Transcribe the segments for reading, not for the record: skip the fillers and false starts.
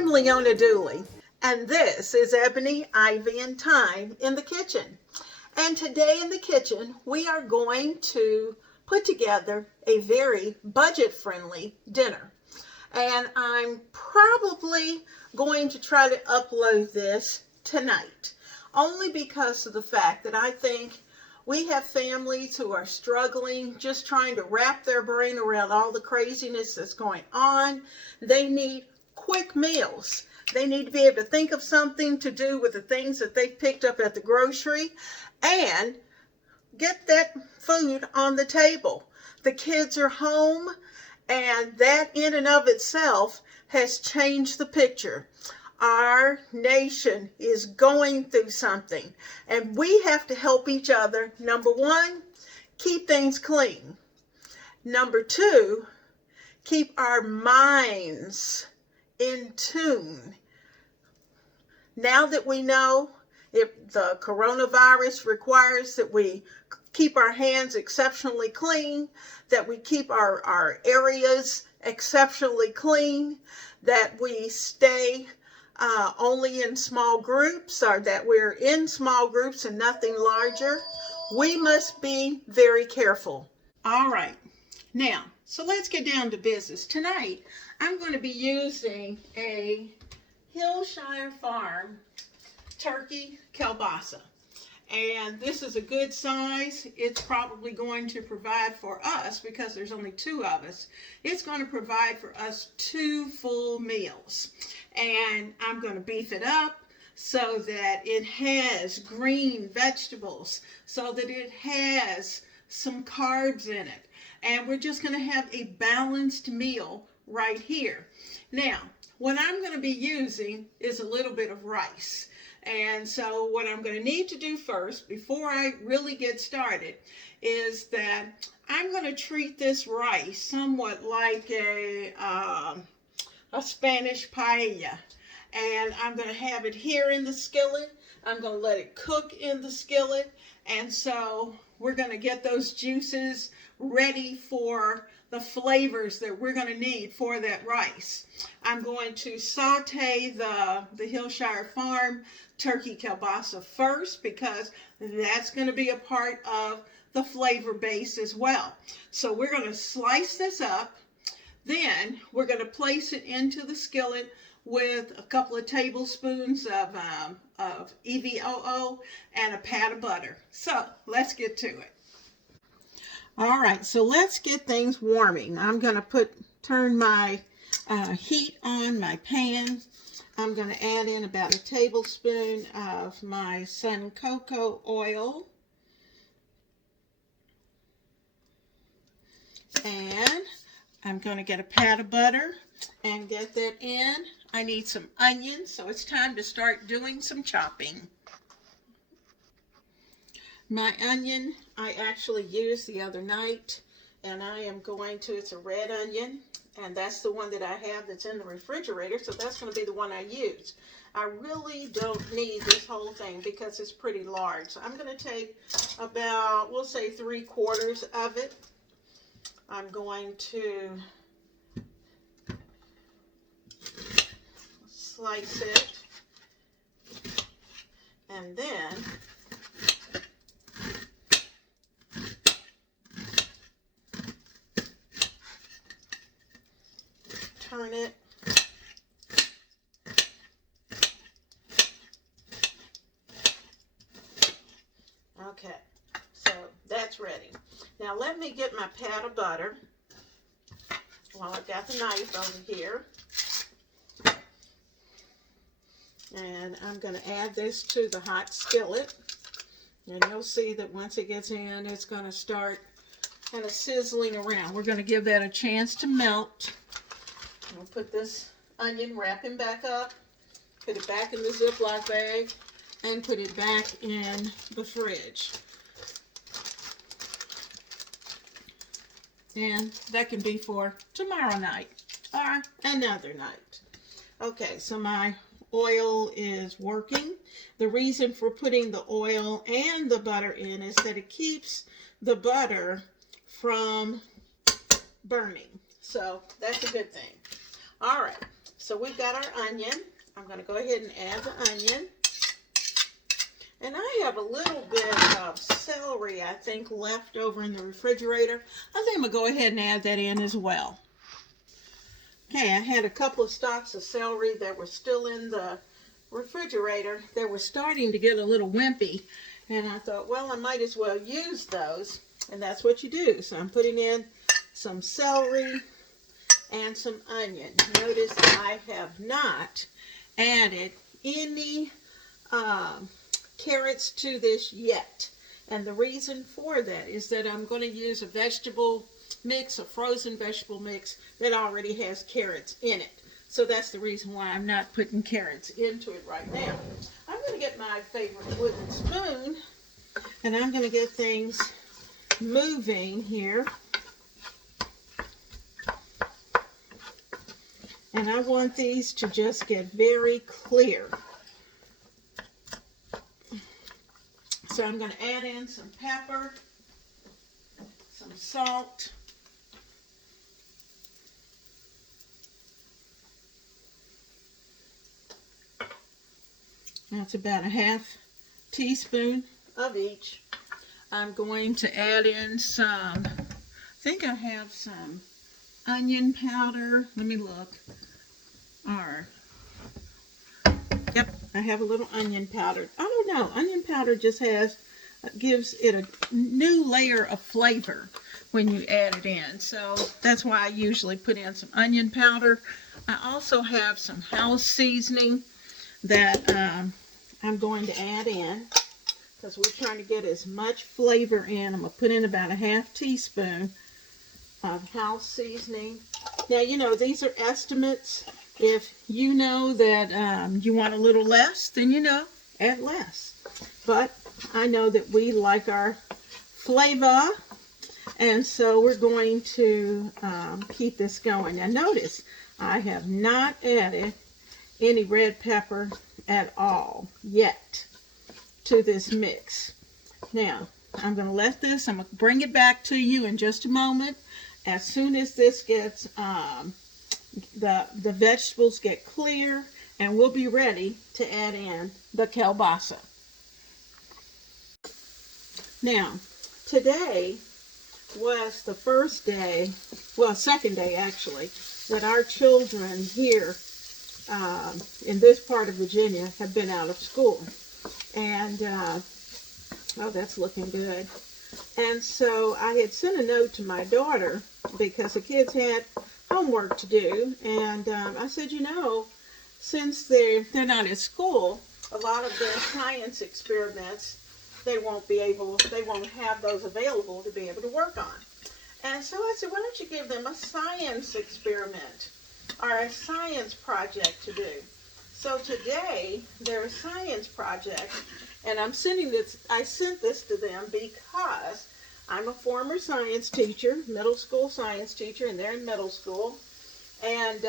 I'm Leona Dooley, and this is Ebony, Ivy, and Thyme in the kitchen. And today in the kitchen, we are going to put together a very budget-friendly dinner. And I'm probably going to try to upload this tonight, only because of the fact that I think we have families who are struggling, just trying to wrap their brain around all the craziness that's going on. They need quick meals. They need to be able to think of something to do with the things that they picked up at the grocery and get that food on the table. The kids are home, and that in and of itself has changed the picture. Our nation is going through something, and we have to help each other. Number one, keep things clean. Number two, keep our minds in tune. Now that we know if the coronavirus requires that we keep our hands exceptionally clean, that we keep our areas exceptionally clean, that we stay only in small groups, or that we're in small groups and nothing larger, we must be very careful. All right, now, so let's get down to business. Tonight, I'm going to be using a Hillshire Farm turkey kielbasa. And this is a good size. It's probably going to provide for us, because there's only two of us, it's going to provide for us 2 full meals. And I'm going to beef it up so that it has green vegetables, so that it has some carbs in it. And we're just going to have a balanced meal right here. Now, what I'm going to be using is a little bit of rice. And so what I'm going to need to do first, before I really get started, is that I'm going to treat this rice somewhat like a Spanish paella. And I'm going to have it here in the skillet. I'm going to let it cook in the skillet. And so we're going to get those juices ready for the flavors that we're going to need for that rice. I'm going to saute the Hillshire Farm turkey kielbasa first, because that's going to be a part of the flavor base as well. So we're going to slice this up. Then we're going to place it into the skillet with a couple of tablespoons of EVOO and a pat of butter. So let's get to it. All right, so let's get things warming. I'm going to turn my heat on my pan. I'm going to add in about a tablespoon of my sun cocoa oil. And I'm going to get a pat of butter and get that in. I need some onions, so it's time to start doing some chopping. My onion I actually used the other night, and I am going to, it's a red onion, and that's the one that I have that's in the refrigerator, so that's going to be the one I use. I really don't need this whole thing because it's pretty large. So I'm going to take about, we'll say 3/4 of it. I'm going to slice it, and then turn it. Okay, so that's ready. Now let me get my pat of butter while I've got the knife over here. And I'm going to add this to the hot skillet. And you'll see that once it gets in, it's going to start kind of sizzling around. We're going to give that a chance to melt. I'll put this onion, wrap him back up, put it back in the Ziploc bag, and put it back in the fridge. And that can be for tomorrow night or another night. Okay, so my oil is working. The reason for putting the oil and the butter in is that it keeps the butter from burning. So that's a good thing. All right, So we've got our onion. I'm going to go ahead and add the onion. And I have a little bit of celery, I think, left over in the refrigerator. I think I'm going to go ahead and add that in as well. Okay, I had a couple of stalks of celery that were still in the refrigerator. They were starting to get a little wimpy. And I thought, well, I might as well use those. And that's what you do. So I'm putting in some celery and some onion. Notice I have not added any carrots to this yet. And the reason for that is that I'm going to use a vegetable mix, a frozen vegetable mix that already has carrots in it. So that's the reason why I'm not putting carrots into it right now. I'm going to get my favorite wooden spoon and I'm going to get things moving here. And I want these to just get very clear. So I'm going to add in some pepper, some salt, that's about a half teaspoon of each. I'm going to add in some, I think I have some onion powder. Let me look. Yep, I have a little onion powder. I don't know, onion powder just gives it a new layer of flavor when you add it in. So that's why I usually put in some onion powder. I also have some house seasoning that I'm going to add in because we're trying to get as much flavor in. I'm going to put in about a half teaspoon of house seasoning. Now, you know, these are estimates. If you know that you want a little less, then, you know, add less. But I know that we like our flavor, and so we're going to keep this going. Now, notice I have not added any red pepper at all yet to this mix. Now, I'm going to let this, I'm going to bring it back to you in just a moment. As soon as this gets, the vegetables get clear, and we'll be ready to add in the kielbasa. Now, today was the first day, well, second day actually, that our children here in this part of Virginia have been out of school. And, oh, that's looking good. And so I had sent a note to my daughter because the kids had homework to do. And I said, you know, since they're not at school, a lot of their science experiments, they won't have those available to be able to work on. And so I said, why don't you give them a science experiment or a science project to do? So today, their science project, and I sent this to them because I'm a former science teacher, middle school science teacher, and they're in middle school. And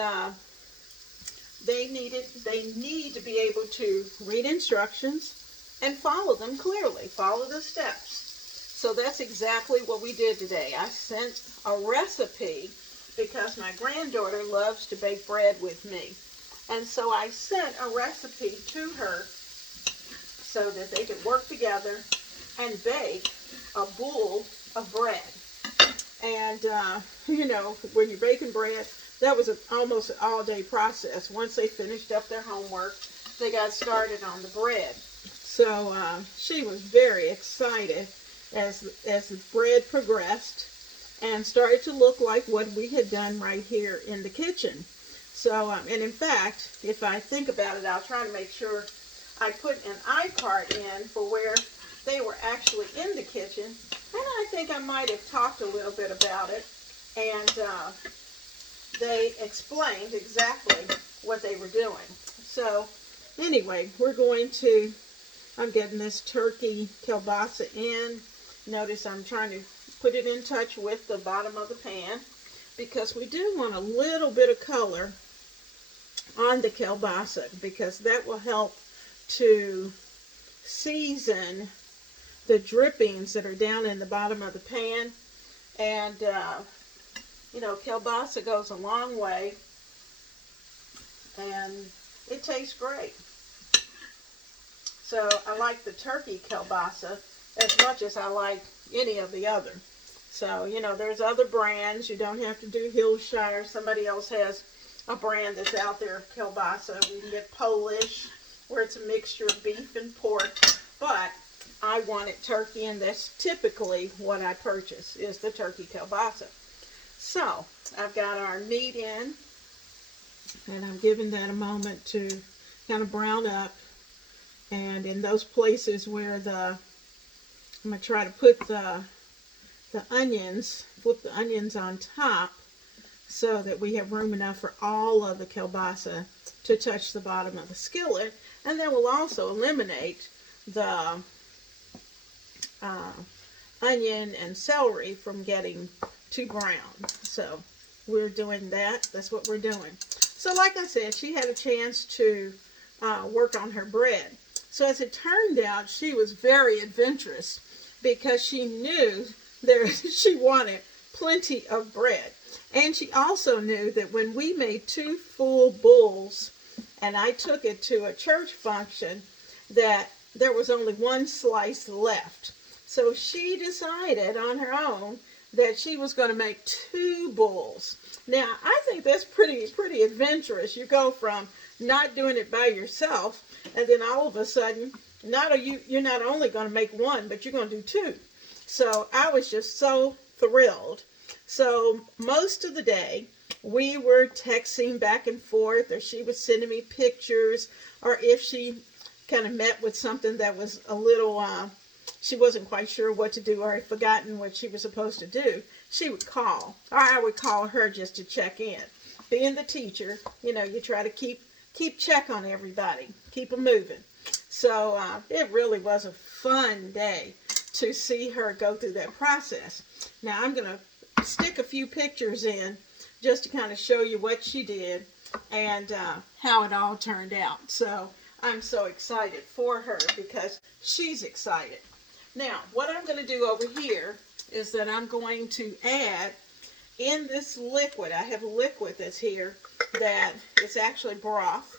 they need to be able to read instructions and follow them clearly, follow the steps. So that's exactly what we did today. I sent a recipe because my granddaughter loves to bake bread with me. And so I sent a recipe to her so that they could work together and bake a bowl of bread. And, you know, when you're baking bread, that was almost an all-day process. Once they finished up their homework, they got started on the bread. So she was very excited as the bread progressed and started to look like what we had done right here in the kitchen. So, and in fact, if I think about it, I'll try to make sure I put an iCard in for where they were actually in the kitchen. And I think I might have talked a little bit about it. And they explained exactly what they were doing. So, anyway, I'm getting this turkey kielbasa in. Notice I'm trying to put it in touch with the bottom of the pan because we do want a little bit of color on the kielbasa because that will help to season the drippings that are down in the bottom of the pan. And, you know, kielbasa goes a long way. and it tastes great. So I like the turkey kielbasa as much as I like any of the other. So, you know, there's other brands. You don't have to do Hillshire. Somebody else has a brand that's out there of kielbasa. We can get Polish, where it's a mixture of beef and pork. But I wanted turkey, and that's typically what I purchase, is the turkey kielbasa. So, I've got our meat in, and I'm giving that a moment to kind of brown up. And in those places where I'm going to try to put the onions, flip the onions on top so that we have room enough for all of the kielbasa to touch the bottom of the skillet. And then we'll also eliminate the onion and celery from getting too brown. So we're doing that. That's what we're doing. So like I said, she had a chance to work on her bread. So as it turned out, she was very adventurous because she knew she wanted plenty of bread. And she also knew that when we made 2 full bowls and I took it to a church function, that there was only 1 slice left. So she decided on her own that she was going to make 2 bowls. Now, I think that's pretty adventurous. You go from not doing it by yourself, and then all of a sudden, you're not only going to make 1, but you're going to do 2. So I was just so thrilled. So most of the day, we were texting back and forth, or she was sending me pictures, or if she kind of met with something that was a little, she wasn't quite sure what to do or had forgotten what she was supposed to do, she would call, or I would call her just to check in. Being the teacher, you know, you try to keep check on everybody, keep them moving. So it really was a fun day to see her go through that process. Now I'm going to stick a few pictures in just to kind of show you what she did and how it all turned out. So I'm so excited for her because she's excited. Now, what I'm going to do over here is that I'm going to add in this liquid. I have a liquid that's here that is actually broth.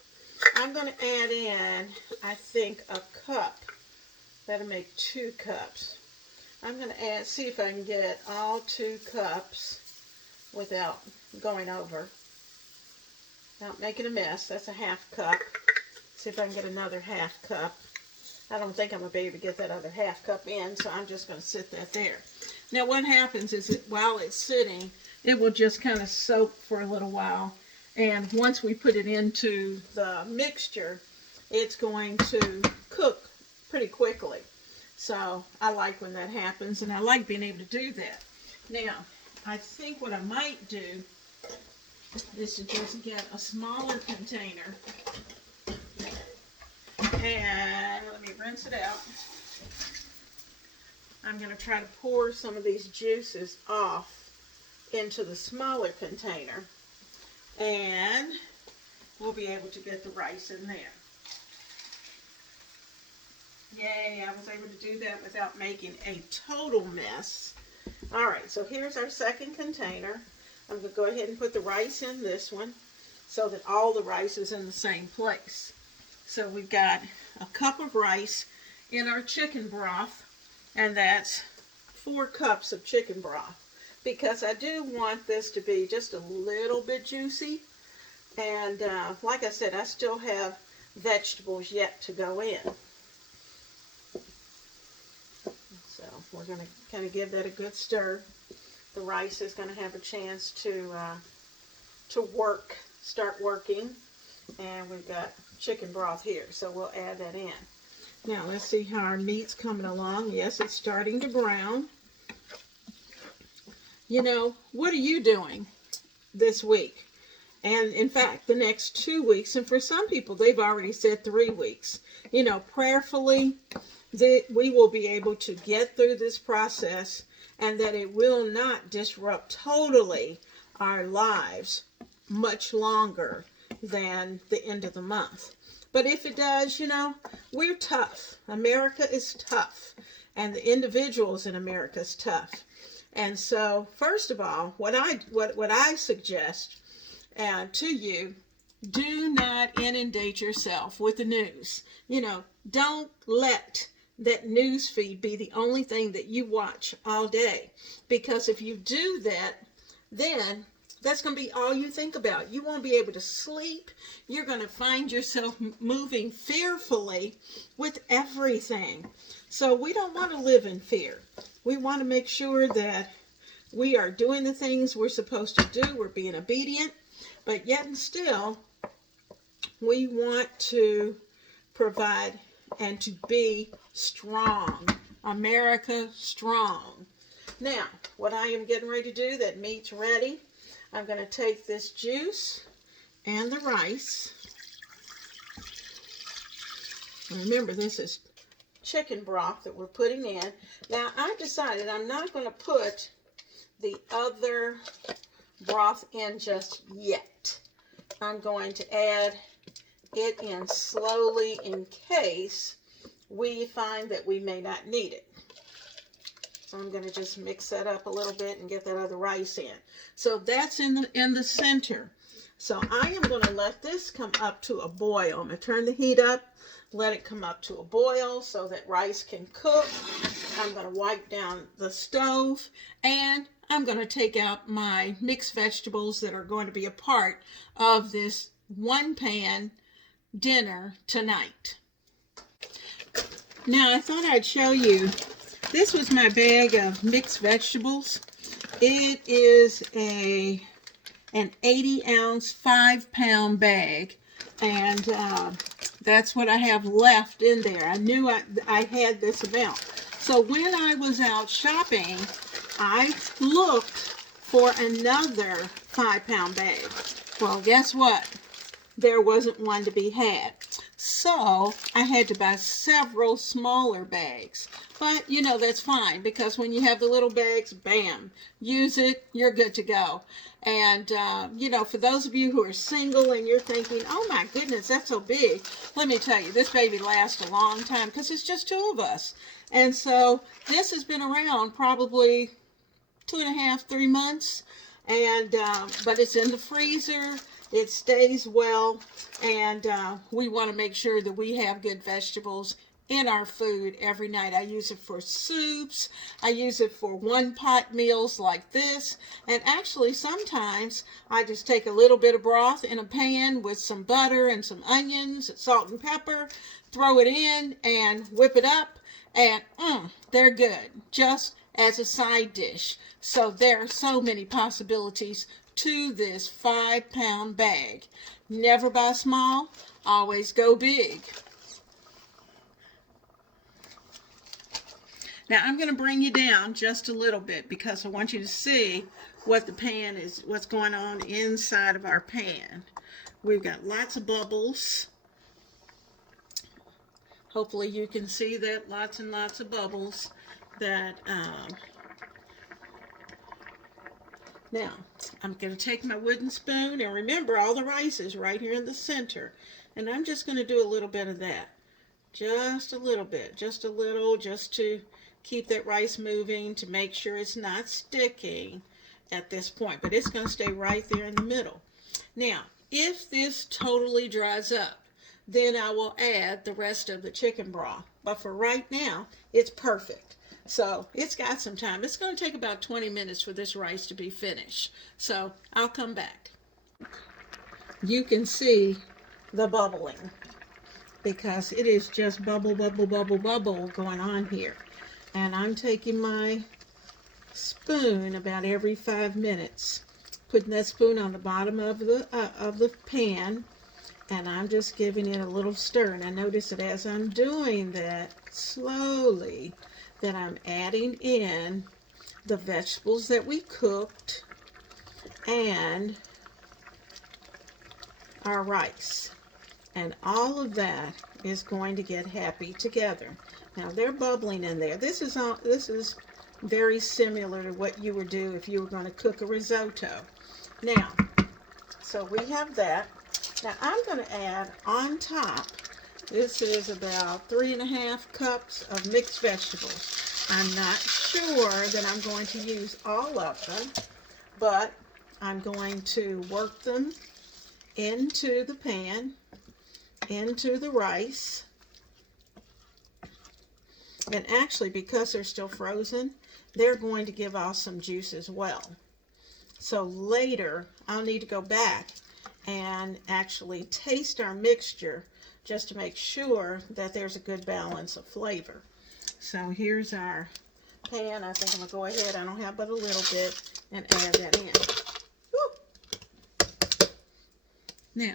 I'm going to add in, I think, a cup. That'll make 2 cups. I'm going to see if I can get all 2 cups without going over. Not making a mess. That's a 1/2 cup. See if I can get another 1/2 cup. I don't think I'm going to be able to get that other 1/2 cup in, so I'm just going to sit that there. Now what happens is that while it's sitting, it will just kind of soak for a little while. And once we put it into the mixture, it's going to cook pretty quickly. So I like when that happens, and I like being able to do that. Now, I think what I might do is to just get a smaller container, and let me rinse it out. I'm going to try to pour some of these juices off into the smaller container, and we'll be able to get the rice in there. Yay, I was able to do that without making a total mess. All right, so here's our second container. I'm going to go ahead and put the rice in this one so that all the rice is in the same place. So we've got a cup of rice in our chicken broth, and that's 4 cups of chicken broth, because I do want this to be just a little bit juicy. And like I said, I still have vegetables yet to go in. So we're going to kind of give that a good stir. The rice is going to have a chance to start working. And we've got chicken broth here, so we'll add that in. Now let's see how our meat's coming along. Yes, it's starting to brown. You know, what are you doing this week? And in fact, the next 2 weeks, and for some people, they've already said 3 weeks. You know, prayerfully, that we will be able to get through this process, and that it will not disrupt totally our lives much longer than the end of the month. But if it does, you know, we're tough. America is tough, and the individuals in America is tough. And so, first of all, what I suggest to you do not inundate yourself with the news. Don't let that news feed be the only thing that you watch all day. Because if you do that, then that's going to be all you think about. You won't be able to sleep. You're going to find yourself moving fearfully with everything. So we don't want to live in fear. We want to make sure that we are doing the things we're supposed to do. We're being obedient. But yet and still, we want to provide and to be strong. America strong. Now, what I am getting ready to do, that meat's ready. I'm going to take this juice and the rice. Remember, this is chicken broth that we're putting in. Now, I've decided I'm not going to put the other broth in just yet. I'm going to add it in slowly in case we find that we may not need it. So I'm going to just mix that up a little bit and get that other rice in. So that's in the center. So I am going to let this come up to a boil. I'm going to turn the heat up, let it come up to a boil so that rice can cook. I'm going to wipe down the stove, and I'm going to take out my mixed vegetables that are going to be a part of this one-pan dinner tonight. Now, I thought I'd show you, this was my bag of mixed vegetables. It is an 80-ounce, 5-pound bag, and that's what I have left in there. I knew I had this amount. So when I was out shopping, I looked for another 5-pound bag. Well, guess what? There wasn't one to be had. So I had to buy several smaller bags. But, that's fine, because when you have the little bags, bam, use it, you're good to go. And, for those of you who are single and you're thinking, oh my goodness, that's so big, let me tell you, this baby lasts a long time because it's just 2 of us. And so this has been around probably 2.5, 3 months. And, but it's in the freezer. It stays well, and we want to make sure that we have good vegetables in our food every night. I use it for soups. I use it for one-pot meals like this. And actually, sometimes I just take a little bit of broth in a pan with some butter and some onions, salt and pepper, throw it in and whip it up, and they're good, just as a side dish. So there are so many possibilities to this 5-pound bag. Never buy small, always go big. Now I'm going to bring you down just a little bit because I want you to see what the pan is, what's going on inside of our pan. We've got lots of bubbles. Hopefully you can see that, lots and lots of bubbles that now, I'm going to take my wooden spoon, and remember, all the rice is right here in the center. And I'm just going to do a little bit of that. Just a little bit. Just a little, just to keep that rice moving, to make sure it's not sticking at this point. But it's going to stay right there in the middle. Now, if this totally dries up, then I will add the rest of the chicken broth. But for right now, it's perfect. So it's got some time. It's going to take about 20 minutes for this rice to be finished. So I'll come back. You can see the bubbling because it is just bubble, bubble, bubble, bubble going on here. And I'm taking my spoon about every 5 minutes, putting that spoon on the bottom of the pan, and I'm just giving it a little stir. And I notice that as I'm doing that slowly, that I'm adding in the vegetables that we cooked and our rice. And all of that is going to get happy together. Now they're bubbling in there. This is very similar to what you would do if you were going to cook a risotto. Now, so we have that. Now I'm going to add on top, this is about 3.5 cups of mixed vegetables. I'm not sure that I'm going to use all of them, but I'm going to work them into the pan, into the rice. And actually, because they're still frozen, they're going to give off some juice as well. So later, I'll need to go back and actually taste our mixture just to make sure that there's a good balance of flavor. So here's our pan. I think I'm going to go ahead, I don't have but a little bit, and add that in. Woo! Now,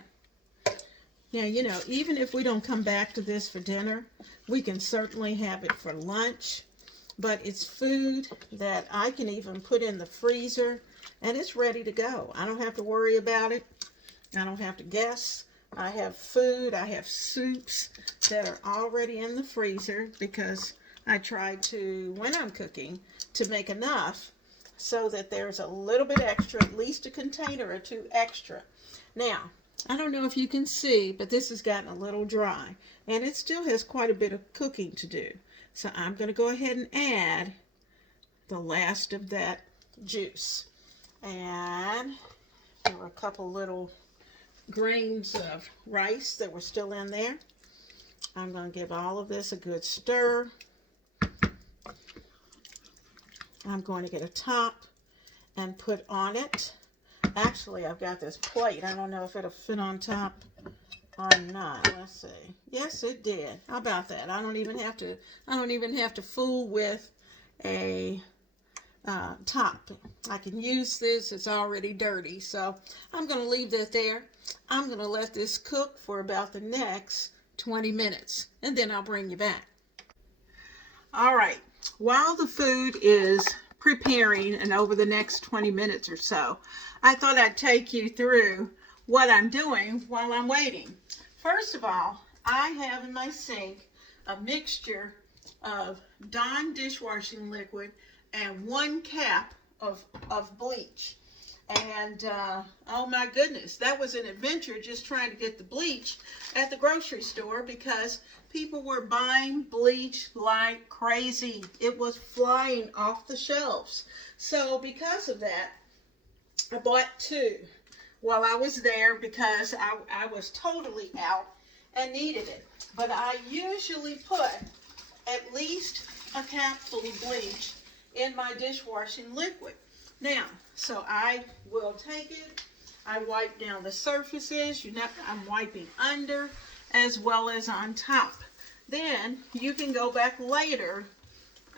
you know, even if we don't come back to this for dinner, we can certainly have it for lunch. But it's food that I can even put in the freezer, and it's ready to go. I don't have to worry about it. I don't have to guess. I have food, I have soups that are already in the freezer because I try to, when I'm cooking, to make enough so that there's a little bit extra, at least a container or two extra. Now, I don't know if you can see, but this has gotten a little dry, and it still has quite a bit of cooking to do. So I'm going to go ahead and add the last of that juice. And there were a couple little grains of rice that were still in there. I'm going to give all of this a good stir. I'm going to get a top and put on it. Actually, I've got this plate. I don't know if it'll fit on top or not. Let's see. Yes, it did. How about that? I don't even have to fool with a top. I can use this. It's already dirty, so I'm going to leave that there. I'm going to let this cook for about the next 20 minutes, and then I'll bring you back. All right. While the food is preparing and over the next 20 minutes or so, I thought I'd take you through what I'm doing while I'm waiting. First of all, I have in my sink a mixture of Dawn dishwashing liquid and 1 cap of bleach. And oh my goodness, that was an adventure just trying to get the bleach at the grocery store because people were buying bleach like crazy. It was flying off the shelves. So because of that, I bought 2 while I was there because I was totally out and needed it. But I usually put at least a capful of bleach in my dishwashing liquid. Now, so I will take it, I wipe down the surfaces, I'm wiping under as well as on top. Then you can go back later,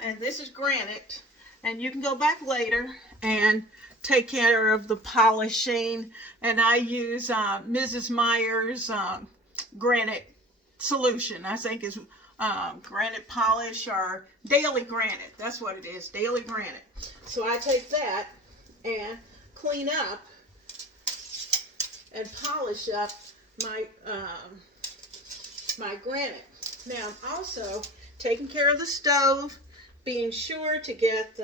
and this is granite, and you can go back later and take care of the polishing, and I use Mrs. Meyer's granite solution. I think is granite polish or daily granite. That's what it is, daily granite. So I take that and clean up and polish up my my granite. Now I'm also taking care of the stove, being sure to get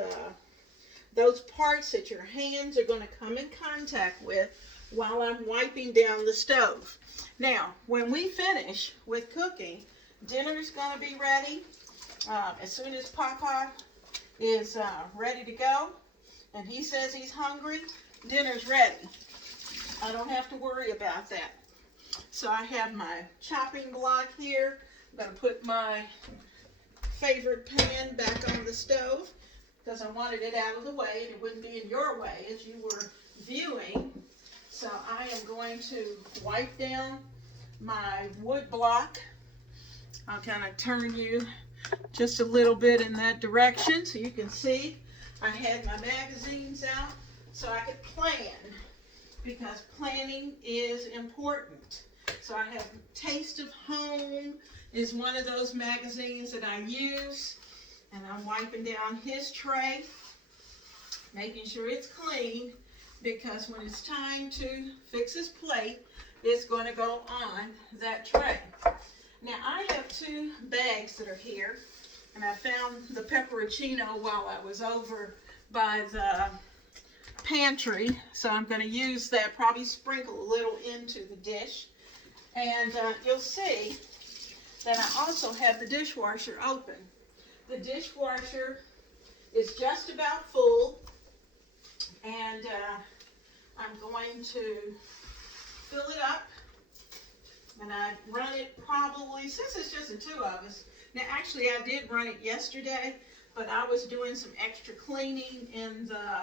those parts that your hands are going to come in contact with while I'm wiping down the stove. Now, when we finish with cooking, dinner's going to be ready. As soon as Papa is ready to go, and he says he's hungry, dinner's ready. I don't have to worry about that. So I have my chopping block here. I'm going to put my favorite pan back on the stove because I wanted it out of the way and it wouldn't be in your way as you were viewing. So I am going to wipe down my wood block. I'll kind of turn you just a little bit in that direction so you can see. I had my magazines out so I could plan because planning is important. So I have Taste of Home is one of those magazines that I use, and I'm wiping down his tray, making sure it's clean because when it's time to fix his plate, it's going to go on that tray. Now I have 2 bags that are here, and I found the pepperoncino while I was over by the pantry, so I'm going to use that, probably sprinkle a little into the dish. And you'll see that I also have the dishwasher open. The dishwasher is just about full, and I'm going to fill it up, and I run it probably, since it's just the two of us. Now, actually, I did run it yesterday, but I was doing some extra cleaning in the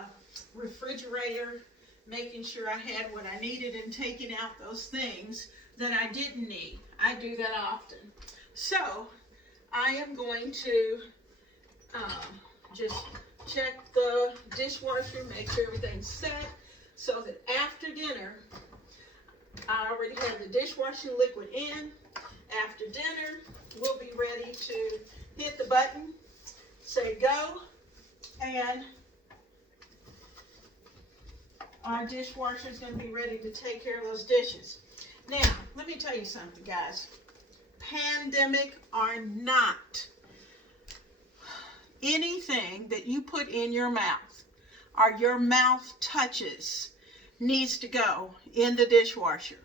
refrigerator, making sure I had what I needed and taking out those things that I didn't need. I do that often. So, I am going to just check the dishwasher, make sure everything's set, so that after dinner, I already have the dishwashing liquid in. After dinner, we'll be ready to hit the button, say go, and our dishwasher is going to be ready to take care of those dishes. Now, let me tell you something, guys. Pandemic or not, anything that you put in your mouth or your mouth touches needs to go in the dishwasher.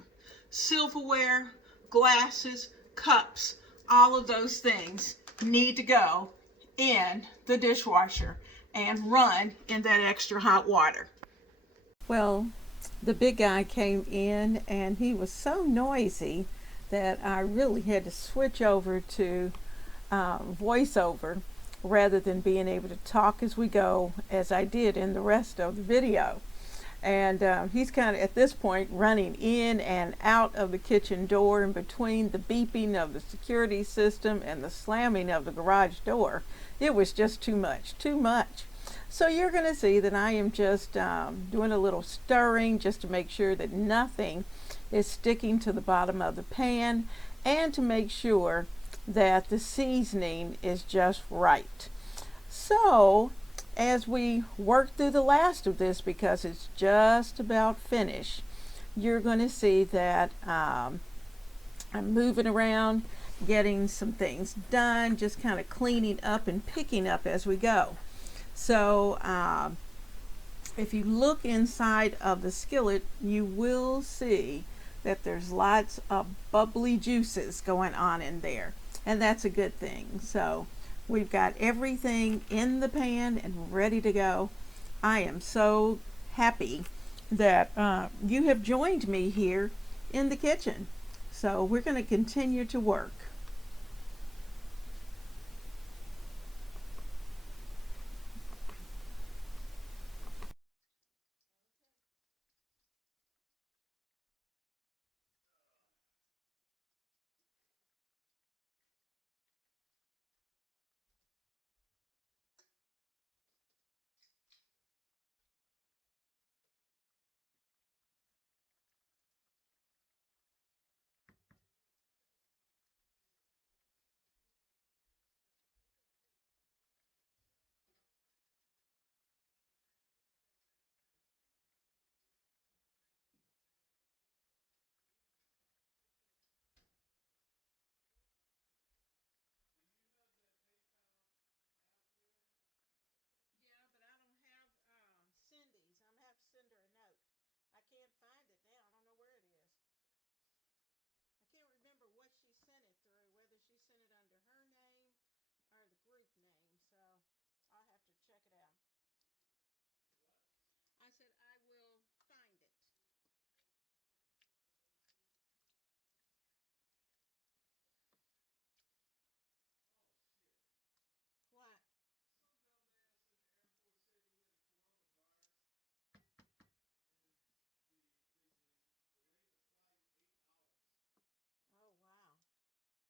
Silverware, glasses, cups, all of those things need to go in the dishwasher and run in that extra hot water. Well, the big guy came in and he was so noisy that I really had to switch over to voiceover rather than being able to talk as we go, as I did in the rest of the video. And he's kind of at this point running in and out of the kitchen door, in between the beeping of the security system and the slamming of the garage door. It was just too much. So you're going to see that I am just doing a little stirring just to make sure that nothing is sticking to the bottom of the pan, and to make sure that the seasoning is just right. So as we work through the last of this, because it's just about finished, you're going to see that I'm moving around, getting some things done, just kind of cleaning up and picking up as we go. So if you look inside of the skillet, you will see that there's lots of bubbly juices going on in there, and that's a good thing. So we've got everything in the pan and ready to go. I am so happy that you have joined me here in the kitchen. So we're going to continue to work. Yeah, but I don't have Cindy's. I'm gonna have to send her a note. I can't find it now. I don't know where it is. I can't remember what she sent it through, whether she sent it under her name or the group name. So I'll have to check it out. I said I will find it. What? Oh, wow.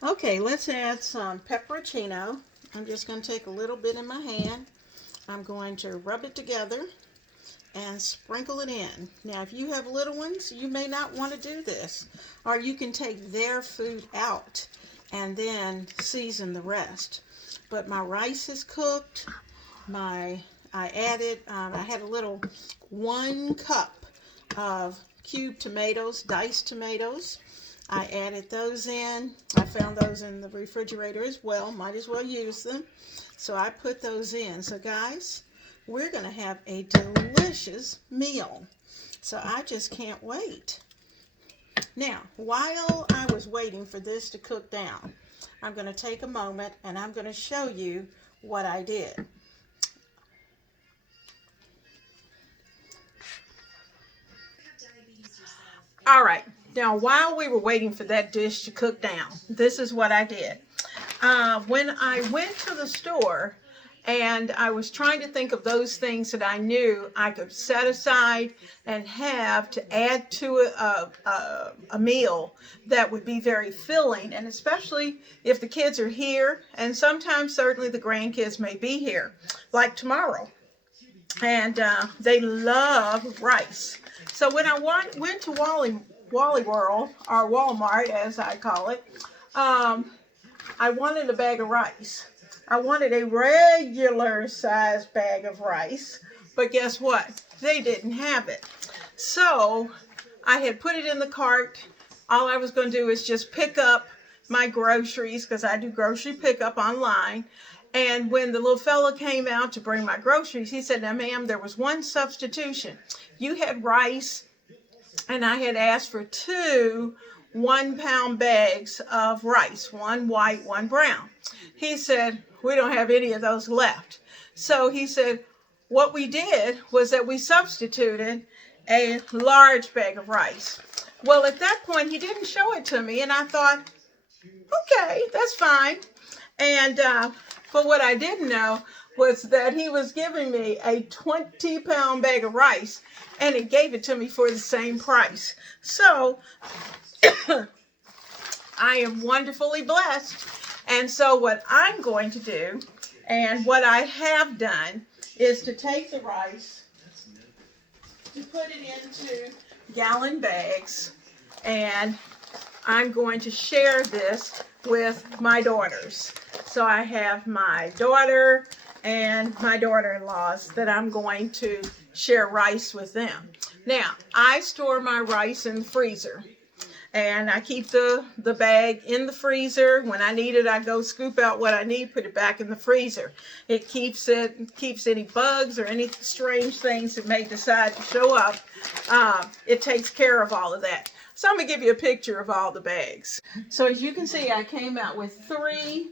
Okay, let's add some pepperoncino. I'm just going to take a little bit in my hand. I'm going to rub it together and sprinkle it in. Now, if you have little ones, you may not want to do this, or you can take their food out and then season the rest. But my rice is cooked. I added, I had a little 1 cup of cubed tomatoes, diced tomatoes. I added those in. I found those in the refrigerator as well. Might as well use them. So I put those in. So guys, we're going to have a delicious meal. So I just can't wait. Now, while I was waiting for this to cook down, I'm going to take a moment and I'm going to show you what I did. All right, now while we were waiting for that dish to cook down, this is what I did. When I went to the store and I was trying to think of those things that I knew I could set aside and have to add to a meal that would be very filling, and especially if the kids are here, and sometimes certainly the grandkids may be here, like tomorrow, and they love rice. So when I went to Wally World, or Walmart as I call it, I wanted a bag of rice. I wanted a regular sized bag of rice, but guess what? They didn't have it. So I had put it in the cart. All I was going to do is just pick up my groceries, because I do grocery pickup online. And when the little fella came out to bring my groceries, he said, "Now, ma'am, there was one substitution. You had rice, and I had asked for 2 1-pound bags of rice, one white, one brown." He said, "We don't have any of those left." So he said, what we did was that we substituted a large bag of rice. Well, at that point, he didn't show it to me, and I thought, okay, that's fine. And but what I didn't know was that he was giving me a 20-pound bag of rice, and he gave it to me for the same price. So I am wonderfully blessed. And so what I'm going to do, and what I have done, is to take the rice, to put it into gallon bags, and I'm going to share this with my daughters. So I have my daughter and my daughter-in-laws that I'm going to share rice with them. Now, I store my rice in the freezer, and I keep the bag in the freezer. When I need it, I go scoop out what I need, put it back in the freezer. It keeps any bugs or any strange things that may decide to show up. It takes care of all of that. So I'm going to give you a picture of all the bags. So as you can see, I came out with 3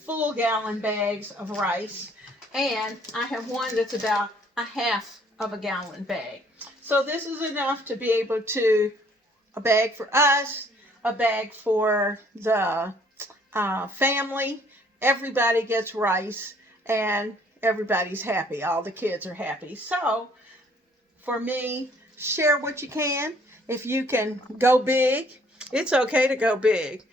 full gallon bags of rice, and I have one that's about a half of a gallon bag. So this is enough to be able to, a bag for us, a bag for the family. Everybody gets rice, and everybody's happy. All the kids are happy. So for me, share what you can. If you can go big, it's okay to go big.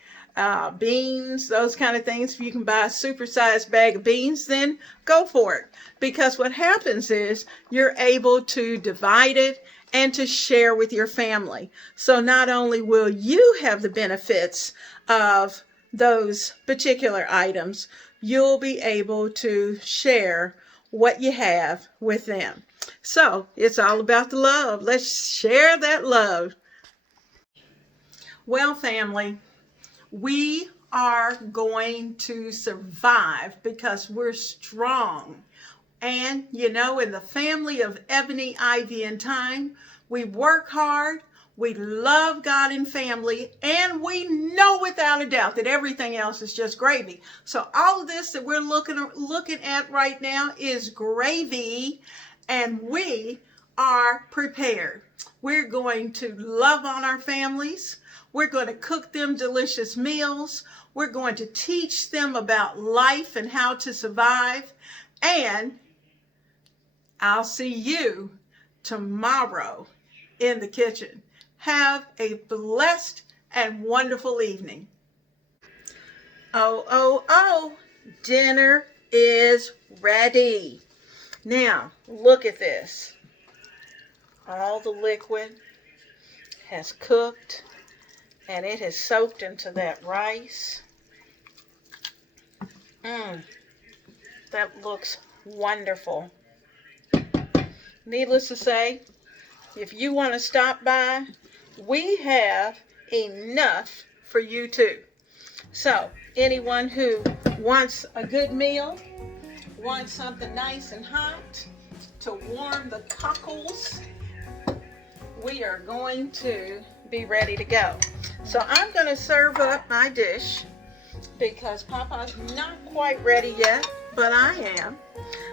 Beans, those kind of things. If you can buy a supersized bag of beans, then go for it. Because what happens is you're able to divide it and to share with your family. So not only will you have the benefits of those particular items, you'll be able to share what you have with them. So it's all about the love. Let's share that love. Well, family, we are going to survive because we're strong. And, you know, in the family of Ebony, Ivy, and Thyme, we work hard, we love God and family, and we know without a doubt that everything else is just gravy. So all of this that we're looking at right now is gravy, and we are prepared. We're going to love on our families. We're going to cook them delicious meals. We're going to teach them about life and how to survive. And I'll see you tomorrow in the kitchen. Have a blessed and wonderful evening. Oh, dinner is ready. Now, look at this. All the liquid has cooked, and it has soaked into that rice. That looks wonderful. Needless to say, if you want to stop by, we have enough for you too. So anyone who wants a good meal, want something nice and hot to warm the cockles. We are going to be ready to go. So I'm going to serve up my dish because Papa's not quite ready yet, but I am.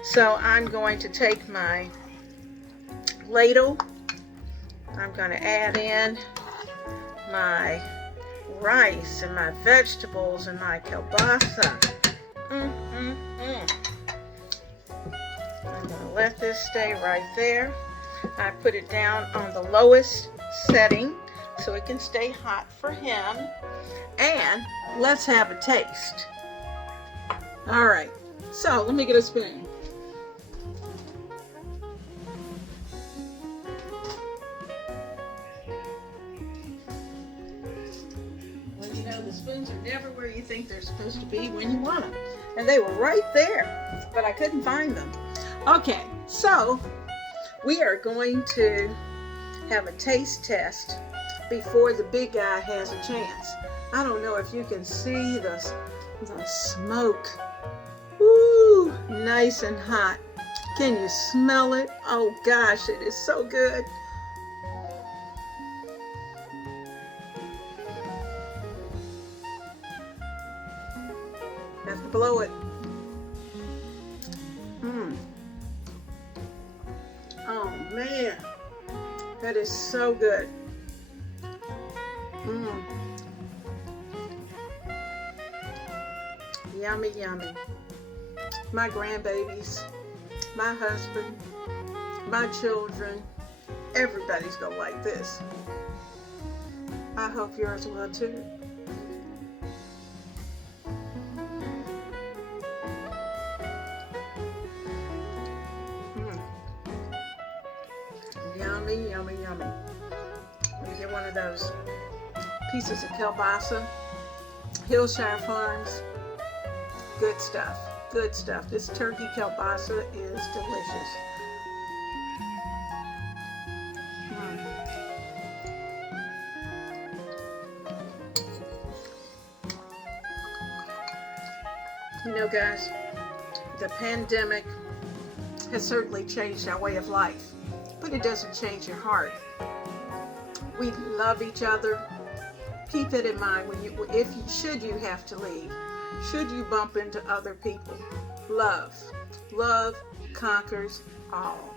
So I'm going to take my ladle. I'm going to add in my rice and my vegetables and my kielbasa. I'm going to let this stay right there. I put it down on the lowest setting so it can stay hot for him. And let's have a taste. All right, so let me get a spoon. Well, you know, the spoons are never where you think they're supposed to be when you want them. And they were right there, but I couldn't find them. Okay, so we are going to have a taste test before the big guy has a chance. I don't know if you can see the smoke. Woo, nice and hot. Can you smell it? Oh gosh, it is so good. Have to blow it. Oh man, that is so good. Yummy, yummy. My grandbabies, my husband, my children, everybody's gonna like this. I hope yours will too. Yummy, yummy, yummy. Let me get one of those pieces of kielbasa. Hillshire Farms. Good stuff. Good stuff. This turkey kielbasa is delicious. You know, guys, the pandemic has certainly changed our way of life, but it doesn't change your heart. We love each other. Keep that in mind when should you have to leave, should you bump into other people. Love conquers all.